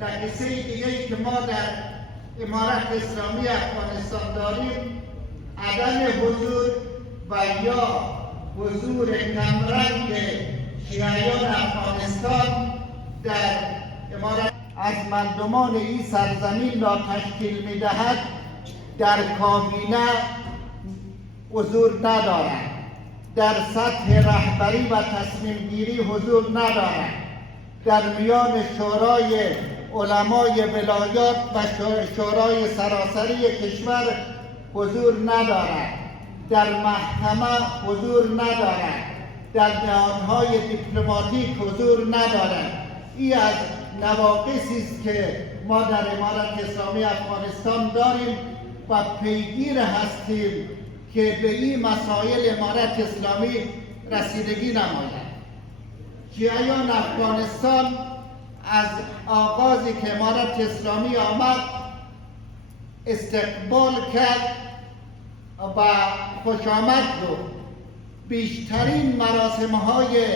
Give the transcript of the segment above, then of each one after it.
در قصه دیگه‌ای که ما در امارت اسلامی افغانستان داریم، عدم حضور و یا حضور کمرنگ شیعیان افغانستان در امارت از مردمان این سرزمین را تشکیل می‌دهد، در کابینه حضور ندارد، در سطح رهبری و تصمیم گیری حضور ندارد، در میان شورای علمای ولایات و شورای سراسری کشور حضور ندارد، در محکمه حضور ندارد، در نهادهای دیپلماتیک حضور ندارد. این از نواقصی است که ما در امارت اسلامی افغانستان داریم و پیگیر هستیم که به این مسائل امارت اسلامی رسیدگی نماید. شیعیان افغانستان از آغازی که امارت اسلامی آمد استقبال کرد و خوش آمد گفت. بیشترین مراسم‌های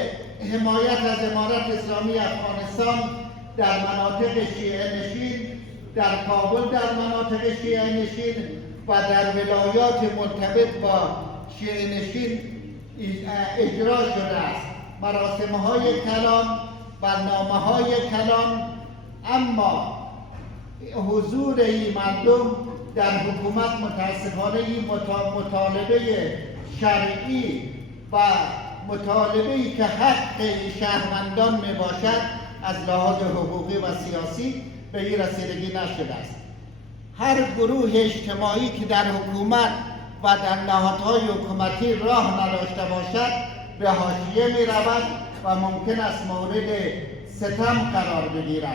حمایت از امارت اسلامی افغانستان در مناطق شیعه نشین، در کابل در مناطق شیعه نشین و در ولایات مرتبط با شیعه نشین اجرا شده است. مراسم‌های کلان، برنامه‌های کلان، اما حضور این مردم در حکومت متاسفانه این مطالبه شرعی و مطالبه‌ای که حق شهروندان می باشد از لحاظ حقوقی و سیاسی به این رسیدگی نشده است. هر گروه اجتماعی که در حکومت و در نهادهای حکومتی راه نداشته باشد به حاشیه می رود و ممکن است مورد ستم قرار بگیرد.